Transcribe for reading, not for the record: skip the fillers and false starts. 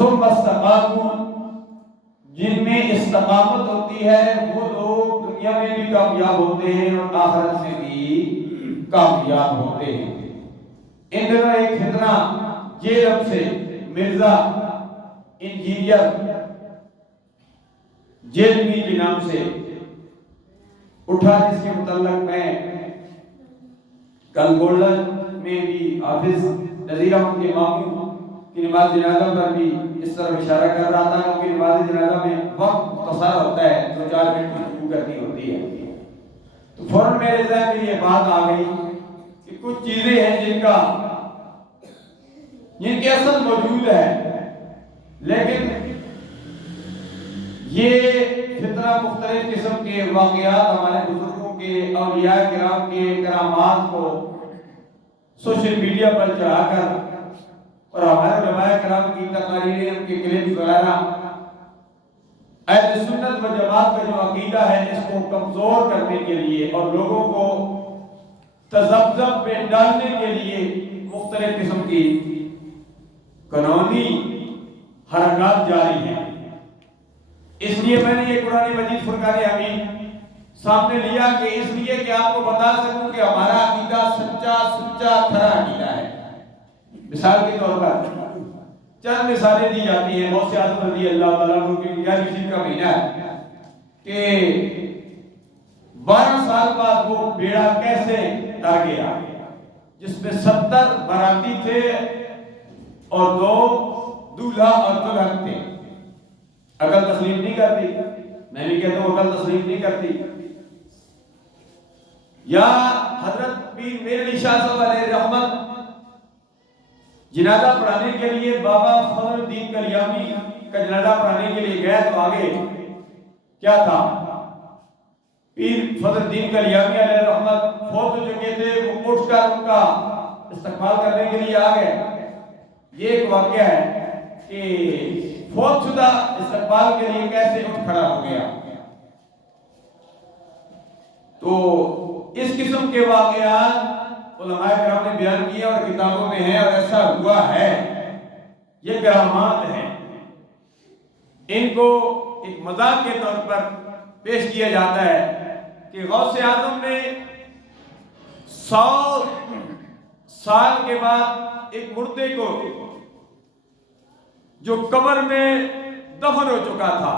ثم استقاموا، جن میں استقامت ہوتی ہے وہ لوگ دنیا میں بھی کامیاب ہوتے ہیں اور آخرت میں بھی کامیاب ہوتے ہیں۔ ان دنوں ایک فتنہ جیلم سے مرزا انجینئر جیلمی کے نام سے اٹھا، جس کے متعلق میں کل گولڈن میں بھی حافظ نذیر احمد کے ماموں کی نماز جنازہ پر بھی اس طرح اشارہ کر رہا تھا، کیونکہ نماز جنازہ میں وقت مختصر ہوتا ہے، 2-4 منٹ کی رکوع کرنی ہوتی ہے۔ تو فوراً میرے ذہن میں یہ بات آ گئی کہ کچھ چیزیں ہیں جن کے اصل موجود ہے، لیکن یہ فتنہ مختلف قسم کے واقعات ہمارے بزرگوں کے، اولیاء کرام کے کرامات کو سوشل میڈیا پر چڑھا کر اور ہمارے علماء کرام کی تقاریریں، ان کے کلپس وغیرہ، اہل سنت و جماعت کا جو عقیدہ ہے اس کو کمزور کرنے کے لیے اور لوگوں کو تذبذب میں ڈالنے کے لیے مختلف قسم کی قانونی حرکات جاری ہیں۔ اس لیے میں نے یہ قرآن مجید فرقان حمید سامنے لیا کہ اس لیے کہ آپ کو بتا سکوں کہ ہمارا عقیدہ سچا کھرا عقیدہ ہے۔ مثال کے طور پر چند مثالیں دی جاتی ہیں۔ غوث اعظم رضی اللہ تعالیٰ عنہ کی 11 کا مہینہ ہے کہ 12 سال بعد وہ بیڑا کیسے تر گیا، جس میں 70 باراتی تھے اور 2 دولہا اور دلہن تھے۔ عقل تسلیم نہیں کرتی، میں بھی کہتا ہوں عقل تسلیم نہیں کرتی۔ یا حضرت پیر میر علی شاہ صاحب علیہ رحمت جنازہ پڑھانے کے لیے بابا فضل الدین کلیامی کا جنازہ پڑھانے کے لیے گیا، تو آگے کیا تھا؟ پیر فضل الدین کلیامی علیہ رحمت فوت ہو چکے تھے، وہ اٹھ کر ان کا استقبال کرنے کے لیے آ گئے۔ یہ ایک واقعہ ہے کہ فوت شدہ استقبال کے لیے کیسے اٹھ کھڑا ہو گیا۔ تو اس قسم کے واقعات علماء کرام نے بیان کیا اور کتابوں میں ہیں، اور ایسا ہوا ہے، یہ کرامات ہیں۔ ان کو ایک مذاق کے طور پر پیش کیا جاتا ہے کہ غوث اعظم نے 100 سال کے بعد ایک مردے کو جو قبر میں دفن ہو چکا تھا